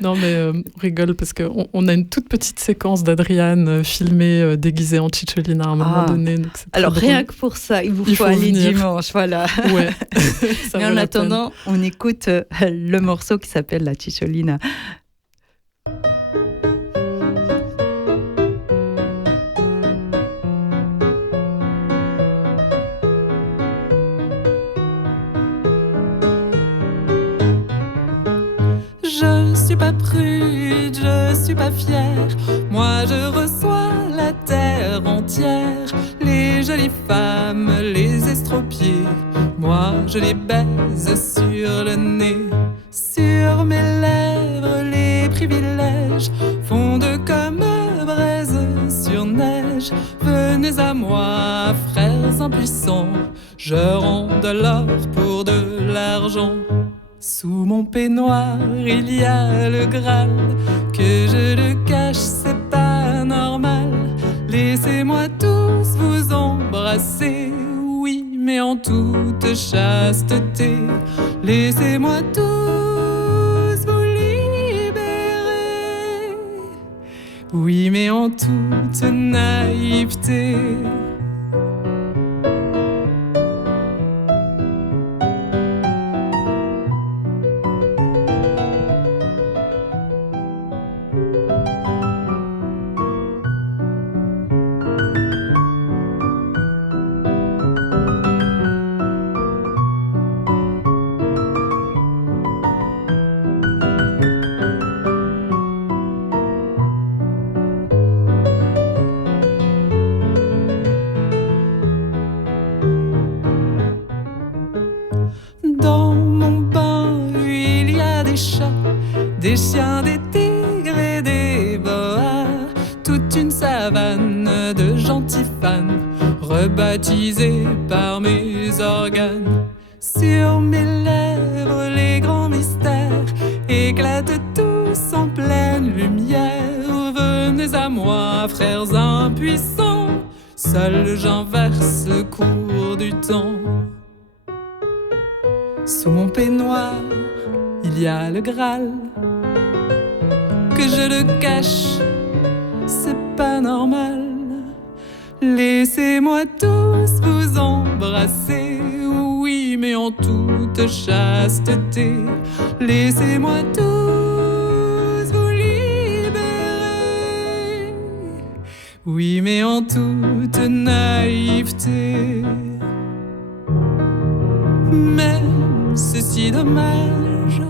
Non, mais on rigole parce qu'on a une toute petite séquence d'Adriane filmée déguisée en Cicciolina à un moment donné. Donc alors, rien que pour ça, il faut aller venir. Dimanche, voilà. Ouais. Mais en attendant, on écoute le morceau qui s'appelle La Cicciolina. Je suis pas prude, je suis pas fière. Moi je reçois la terre entière. Les jolies femmes, les estropiés. Moi je les baise sur le nez, sur nuages fondent comme braise sur neige. Venez à moi, frères impuissants, je rends de l'or pour de l'argent. Sous mon peignoir, il y a le Graal, que je le cache, c'est pas normal. Laissez-moi tous vous embrasser, oui, mais en toute chasteté. Laissez-moi tous vous libérer, oui, mais en toute naïveté. Des chiens, des tigres et des boas, toute une savane de gentils fans, rebaptisés par mes organes. Sur mes lèvres, les grands mystères éclatent tous en pleine lumière. Venez à moi, frères impuissants, seul j'inverse le cours du temps. Sous mon peignoir, il y a le Graal, que je le cache, c'est pas normal. Laissez-moi tous vous embrasser, oui, mais en toute chasteté. Laissez-moi tous vous libérer, oui, mais en toute naïveté. Mais c'est si dommage,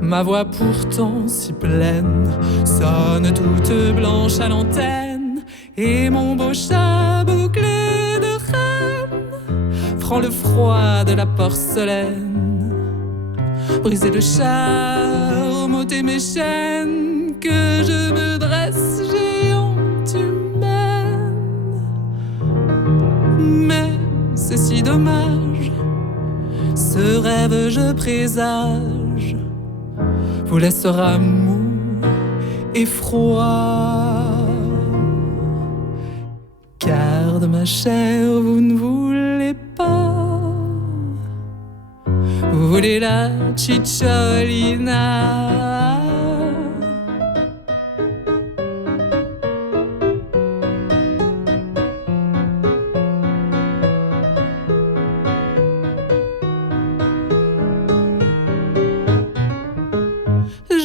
ma voix pourtant si pleine sonne toute blanche à l'antenne, et mon beau chat bouclé de reine prend le froid de la porcelaine. Brisez le charme, ôtez mes chaînes, que je me dresse géante humaine. Mais c'est si dommage, ce rêve je présage vous laissera mou et froid, car de ma chair vous ne voulez pas, vous voulez la cicciolina.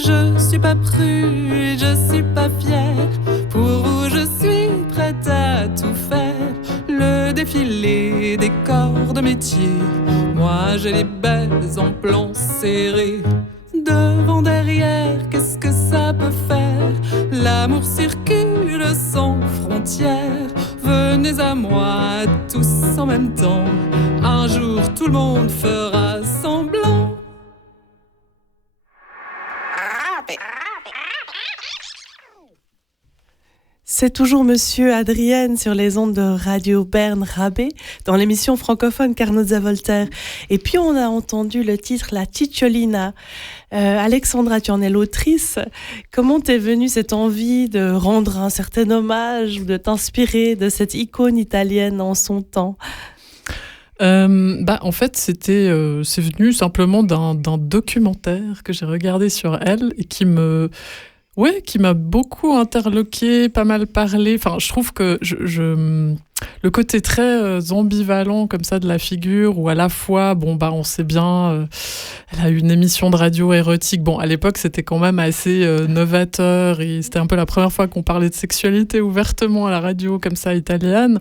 Je suis pas prude, je suis pas fière, pour vous je suis prête à tout faire. Le défilé des corps de métier, moi je les baise en plan serré. Devant, derrière, qu'est-ce que ça peut faire? L'amour circule sans frontières. Venez à moi tous en même temps, un jour tout le monde fera semblant. C'est toujours Monsieur Adrienne sur les ondes de Radio Bern Rabais dans l'émission francophone Carnozza Voltaire. Et puis on a entendu le titre La Cicciolina. Alexandra, tu en es l'autrice. Comment t'est venue cette envie de rendre un certain hommage ou de t'inspirer de cette icône italienne en son temps? En fait, c'est venu simplement d'un documentaire que j'ai regardé sur elle et qui m'a beaucoup interloqué, pas mal parlé. Enfin, je trouve que le côté très ambivalent comme ça de la figure, où à la fois, on sait bien, elle a eu une émission de radio érotique. Bon, à l'époque, c'était quand même assez novateur et c'était un peu la première fois qu'on parlait de sexualité ouvertement à la radio comme ça italienne.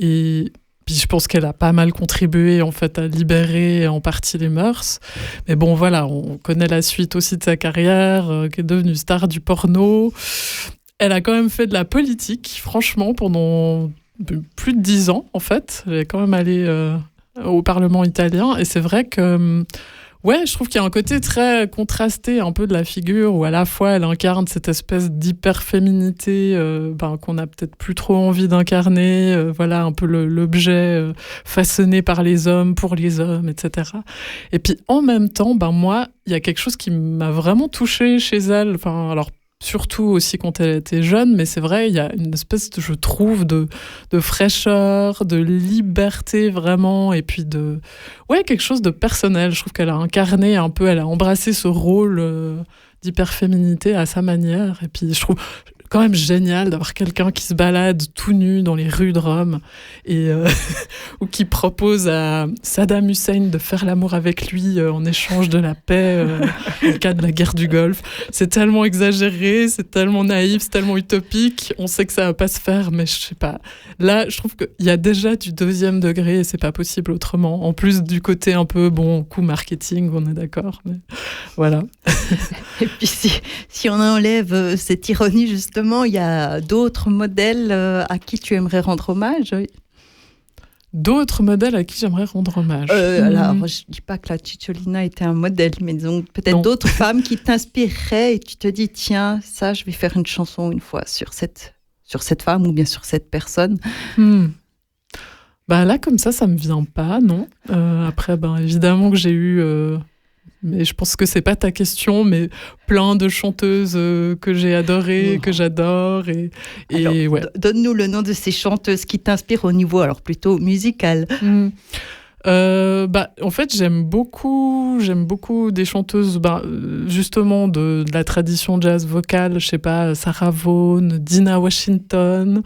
Et puis je pense qu'elle a pas mal contribué en fait à libérer en partie les mœurs. Mais bon voilà, on connaît la suite aussi de sa carrière, qui est devenue star du porno. Elle a quand même fait de la politique, franchement, pendant plus de 10 ans en fait. Elle est quand même allée au Parlement italien et c'est vrai que Ouais, je trouve qu'il y a un côté très contrasté un peu de la figure où à la fois elle incarne cette espèce d'hyper-féminité qu'on a peut-être plus trop envie d'incarner, voilà, un peu l'objet façonné par les hommes, pour les hommes, etc. Et puis en même temps, moi, il y a quelque chose qui m'a vraiment touchée chez elle. Enfin, alors surtout aussi quand elle était jeune, mais c'est vrai, il y a une espèce, je trouve, de fraîcheur, de liberté vraiment, et puis quelque chose de personnel. Je trouve qu'elle a incarné un peu, elle a embrassé ce rôle d'hyperféminité à sa manière, et puis je trouve quand même génial d'avoir quelqu'un qui se balade tout nu dans les rues de Rome et ou qui propose à Saddam Hussein de faire l'amour avec lui en échange de la paix au cas de la guerre du Golfe. C'est tellement exagéré, c'est tellement naïf, c'est tellement utopique. On sait que ça va pas se faire, mais je sais pas. Là, je trouve qu'il y a déjà du 2e degré et c'est pas possible autrement. En plus du côté un peu coup marketing, on est d'accord. Mais voilà. Et puis si on enlève cette ironie justement, il y a d'autres modèles à qui tu aimerais rendre hommage? D'autres modèles à qui j'aimerais rendre hommage. Alors, je ne dis pas que la Cicciolina était un modèle, mais donc peut-être d'autres femmes qui t'inspireraient et tu te dis, tiens, ça, je vais faire une chanson une fois sur cette femme ou bien sur cette personne. Là, comme ça me vient pas, non. Après, évidemment que j'ai eu... mais je pense que c'est pas ta question, mais plein de chanteuses que j'ai adorées, que j'adore. Alors, ouais. Donne-nous le nom de ces chanteuses qui t'inspirent au niveau, alors plutôt musical. En fait, j'aime beaucoup des chanteuses, justement de la tradition jazz vocale. Je sais pas, Sarah Vaughan, Dinah Washington.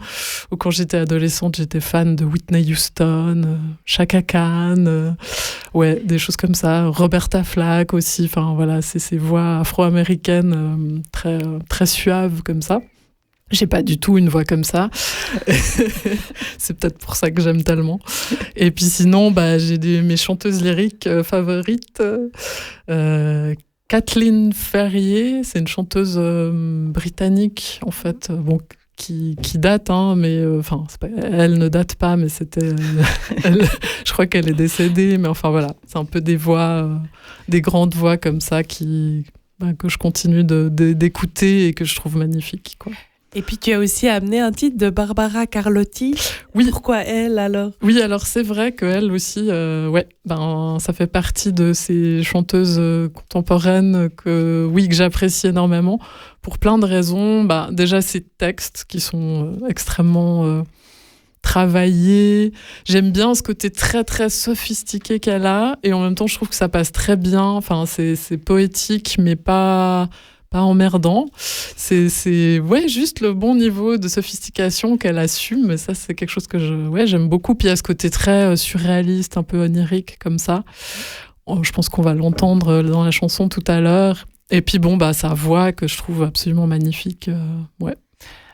Ou quand j'étais adolescente, j'étais fan de Whitney Houston, Chaka Khan. Des choses comme ça. Roberta Flack aussi. Enfin voilà, c'est ces voix afro-américaines très très suaves comme ça. J'ai pas du tout une voix comme ça. C'est peut-être pour ça que j'aime tellement. Et puis sinon, j'ai mes chanteuses lyriques favorites. Kathleen Ferrier, c'est une chanteuse britannique, en fait, qui date, mais elle ne date pas, mais c'était... je crois qu'elle est décédée, mais enfin voilà, c'est un peu des voix, des grandes voix comme ça que je continue d'écouter et que je trouve magnifiques, quoi. Et puis tu as aussi amené un titre de Barbara Carlotti. Oui. Pourquoi elle alors ? Oui, alors c'est vrai qu'elle aussi, ça fait partie de ces chanteuses contemporaines que j'apprécie énormément pour plein de raisons. Déjà ses textes qui sont extrêmement travaillés. J'aime bien ce côté très très sophistiqué qu'elle a et en même temps je trouve que ça passe très bien. Enfin c'est poétique mais pas emmerdant. C'est juste le bon niveau de sophistication qu'elle assume. Et ça, c'est quelque chose que j'aime beaucoup. Puis il y a ce côté très surréaliste, un peu onirique, comme ça. Je pense qu'on va l'entendre dans la chanson tout à l'heure. Et puis sa voix que je trouve absolument magnifique.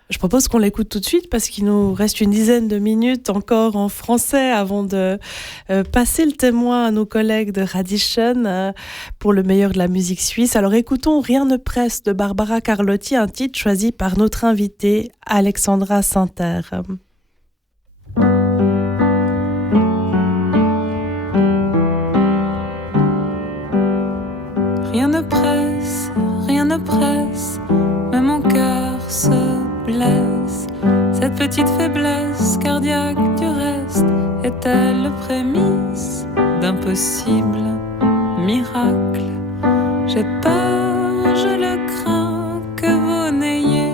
Je propose qu'on l'écoute tout de suite parce qu'il nous reste une dizaine de minutes encore en français avant de passer le témoin à nos collègues de Radisson pour le meilleur de la musique suisse. Alors écoutons Rien ne presse de Barbara Carlotti, un titre choisi par notre invitée Alexandra Saint-Terre. Rien ne presse, mais mon cœur se blesse. Cette petite faiblesse cardiaque du reste est-elle le prémisse d'un possible miracle? J'ai peur, je le crains, que vous n'ayez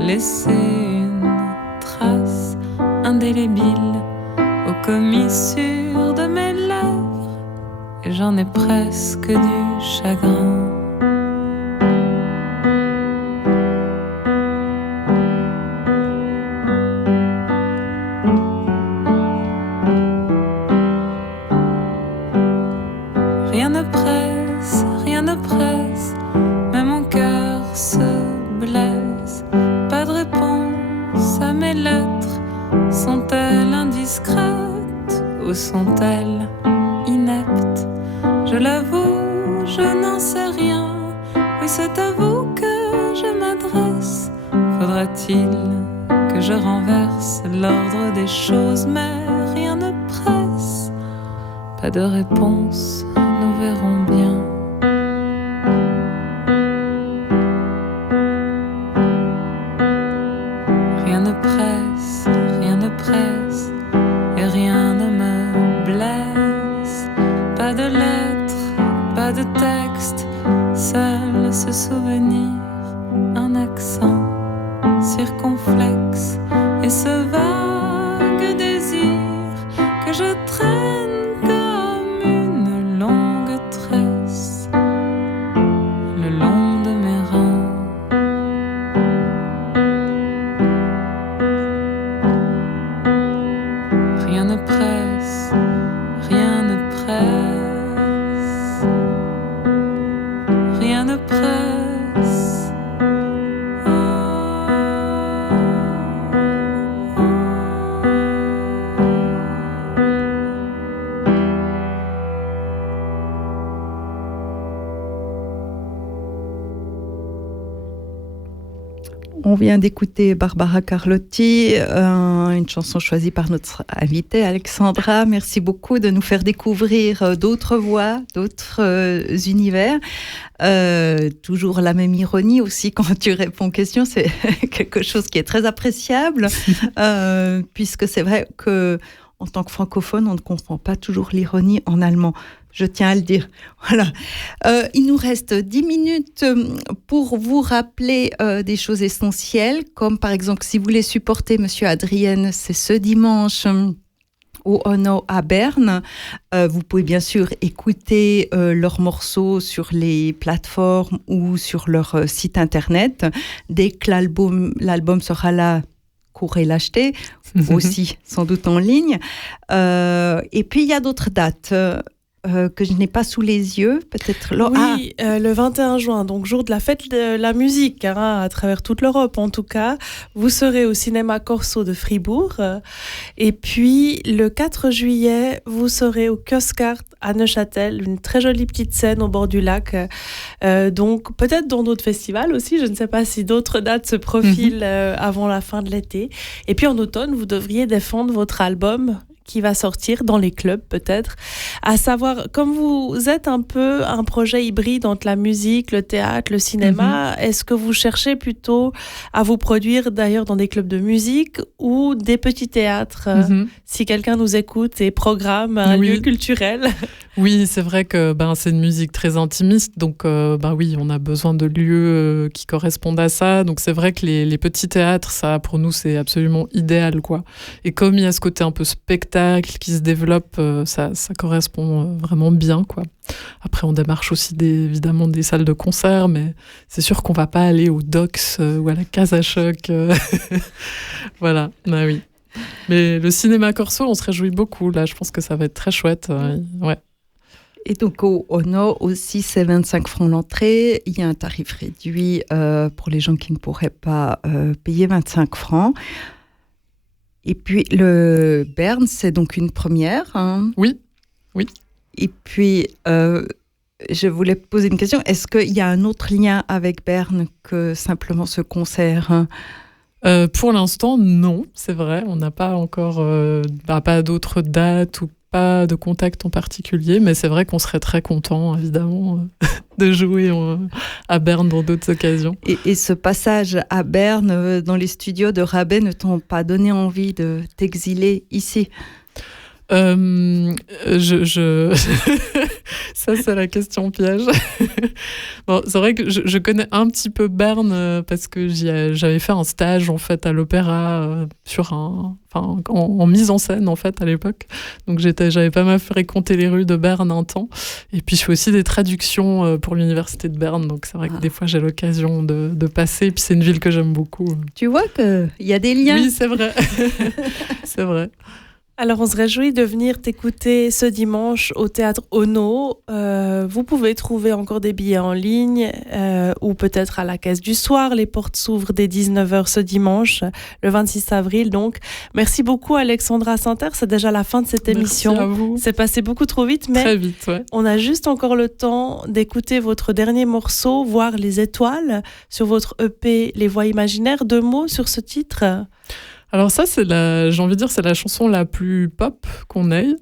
laissé une trace indélébile aux commissures de mes lèvres, et j'en ai presque du chagrin. Rien ne presse, mais mon cœur se blesse. Pas de réponse à mes lettres. Sont-elles indiscrètes ou sont-elles ineptes? Je l'avoue, je n'en sais rien. Oui, c'est à vous que je m'adresse. Faudra-t-il que je renverse l'ordre des choses? Mais rien ne presse. Pas de réponse, nous verrons bien. presse, rien ne presse, rien ne presse. On vient d'écouter Barbara Carlotti, une chanson choisie par notre invitée Alexandra. Merci beaucoup de nous faire découvrir d'autres voix, d'autres univers. Toujours la même ironie aussi quand tu réponds aux questions, c'est quelque chose qui est très appréciable, puisque c'est vrai que en tant que francophone, on ne comprend pas toujours l'ironie en allemand. Je tiens à le dire. Voilà. Il nous reste 10 minutes pour vous rappeler des choses essentielles, comme par exemple, si vous voulez supporter Monsieur Adrienne, c'est ce dimanche au Ono à Berne. Vous pouvez bien sûr écouter leurs morceaux sur les plateformes ou sur leur site internet. Dès que l'album sera là, courez l'acheter, aussi sans doute en ligne. Et puis il y a d'autres dates que je n'ai pas sous les yeux, peut-être. Oui, le 21 juin, donc jour de la fête de la musique, à travers toute l'Europe en tout cas. Vous serez au cinéma Corso de Fribourg. Et puis le 4 juillet, vous serez au Kioscart à Neuchâtel, une très jolie petite scène au bord du lac. Donc peut-être dans d'autres festivals aussi, je ne sais pas si d'autres dates se profilent avant la fin de l'été. Et puis en automne, vous devriez défendre votre album qui va sortir dans les clubs peut-être, à savoir, comme vous êtes un peu un projet hybride entre la musique, le théâtre, le cinéma, est-ce que vous cherchez plutôt à vous produire d'ailleurs dans des clubs de musique ou des petits théâtres, si quelqu'un nous écoute et programme un lieu culturel? Oui, c'est vrai que c'est une musique très intimiste, donc oui, on a besoin de lieux qui correspondent à ça, donc c'est vrai que les petits théâtres, ça pour nous c'est absolument idéal, quoi. Et comme il y a ce côté un peu spectacle qui se développe, ça correspond vraiment bien, quoi. Après, on démarche aussi évidemment des salles de concert, mais c'est sûr qu'on va pas aller au Dox ou à la Casa Choc. Voilà, oui. Mais le cinéma Corso, on se réjouit beaucoup, là. Je pense que ça va être très chouette. Ouais. Et donc au Ono aussi, c'est 25 francs l'entrée. Il y a un tarif réduit pour les gens qui ne pourraient pas payer 25 francs. Et puis, le Berne, c'est donc une première. Hein. Oui. Et puis, je voulais poser une question. Est-ce qu'il y a un autre lien avec Berne que simplement ce concert? Pour l'instant, non, c'est vrai. On n'a pas encore pas d'autres dates ou pas de contact en particulier, mais c'est vrai qu'on serait très content, évidemment, de jouer à Berne dans d'autres occasions. Et ce passage à Berne, dans les studios de Rabais, ne t'ont pas donné envie de t'exiler ici? Ça, c'est la question piège. Bon, c'est vrai que je connais un petit peu Berne parce que j'avais fait un stage en fait à l'opéra en mise en scène en fait à l'époque. Donc j'avais pas mal fréquenté les rues de Berne un temps. Et puis je fais aussi des traductions pour l'université de Berne. Donc c'est vrai que des fois j'ai l'occasion de passer. Et puis c'est une ville que j'aime beaucoup. Tu vois qu'il y a des liens. Oui, c'est vrai. C'est vrai. Alors, on se réjouit de venir t'écouter ce dimanche au Théâtre Ono. Vous pouvez trouver encore des billets en ligne ou peut-être à la Caisse du Soir. Les portes s'ouvrent dès 19h ce dimanche, le 26 avril. Donc, merci beaucoup Alexandra Santer. C'est déjà la fin de cette émission. Merci à vous. C'est passé beaucoup trop vite, mais très vite, ouais. On a juste encore le temps d'écouter votre dernier morceau, Voir les étoiles, sur votre EP Les Voix imaginaires. 2 mots sur ce titre. Alors ça, c'est j'ai envie de dire, c'est la chanson la plus pop qu'on ait.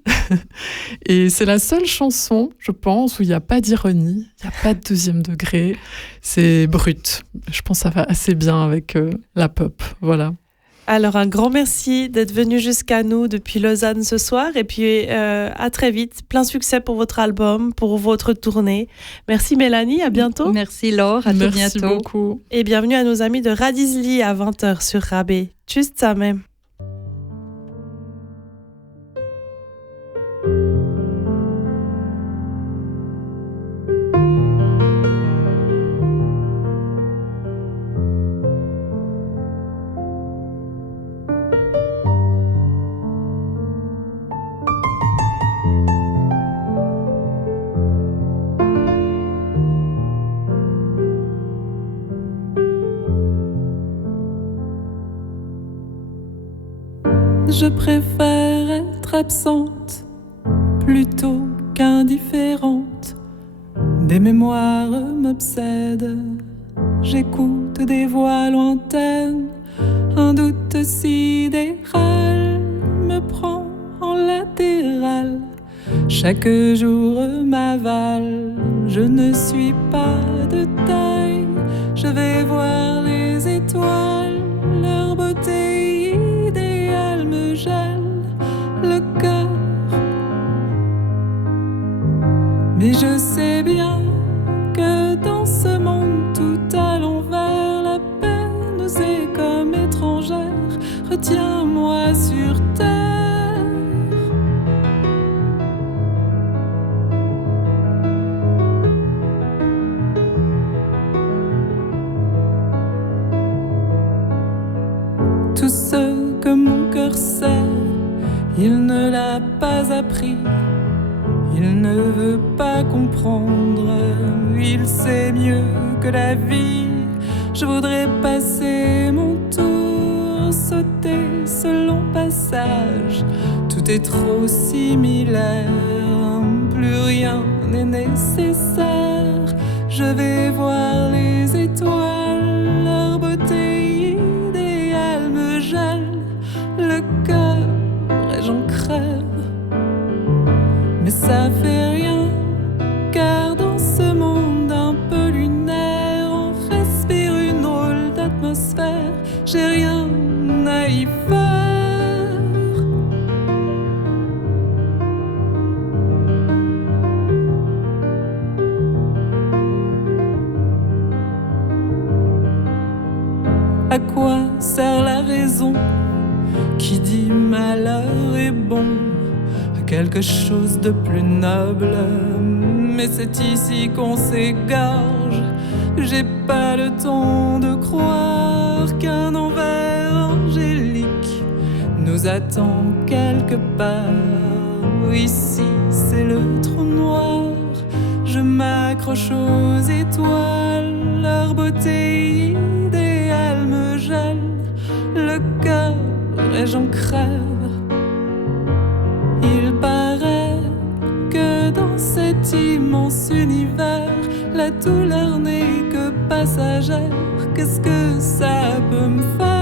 Et c'est la seule chanson, je pense, où il n'y a pas d'ironie, il n'y a pas de deuxième degré. C'est brut. Je pense que ça va assez bien avec la pop. Voilà. Alors, un grand merci d'être venu jusqu'à nous depuis Lausanne ce soir. Et puis, à très vite. Plein succès pour votre album, pour votre tournée. Merci Mélanie, à bientôt. Merci Laure, à tout bientôt. Merci beaucoup. Et bienvenue à nos amis de Radisli à 20h sur Rabais. Tschüss zusammen. Je préfère être absente plutôt qu'indifférente. Des mémoires m'obsèdent, j'écoute des voix lointaines. Un doute sidéral me prend en latéral. Chaque jour m'avale, je ne suis pas de taille. Je vais voir les étoiles, leur beauté idéale me gèle le cœur. Mais je sais bien que dans ce monde tout à l'envers, la paix nous est comme étrangère. Retiens-moi sur terre. Tout ce que mon cœur sait, il ne l'a pas appris. Il ne veut pas comprendre, il sait mieux que la vie. Je voudrais passer mon tour, sauter ce long passage. Tout est trop similaire, plus rien n'est nécessaire. Je vais voir les étoiles, leur beauté idéale me gèle le cœur et j'en crève. Mais ça fait rien, car dans ce monde un peu lunaire, on respire une drôle d'atmosphère. J'ai rien à y faire. À quoi sert la raison qui dit malheur est bon? Quelque chose de plus noble, mais c'est ici qu'on s'égorge. J'ai pas le temps de croire qu'un envers angélique nous attend quelque part. Ici c'est le trou noir, je m'accroche aux étoiles, leur beauté idéale me gèle le cœur et j'en crève. Il paraît que dans cet immense univers, la douleur n'est que passagère. Qu'est-ce que ça peut me faire?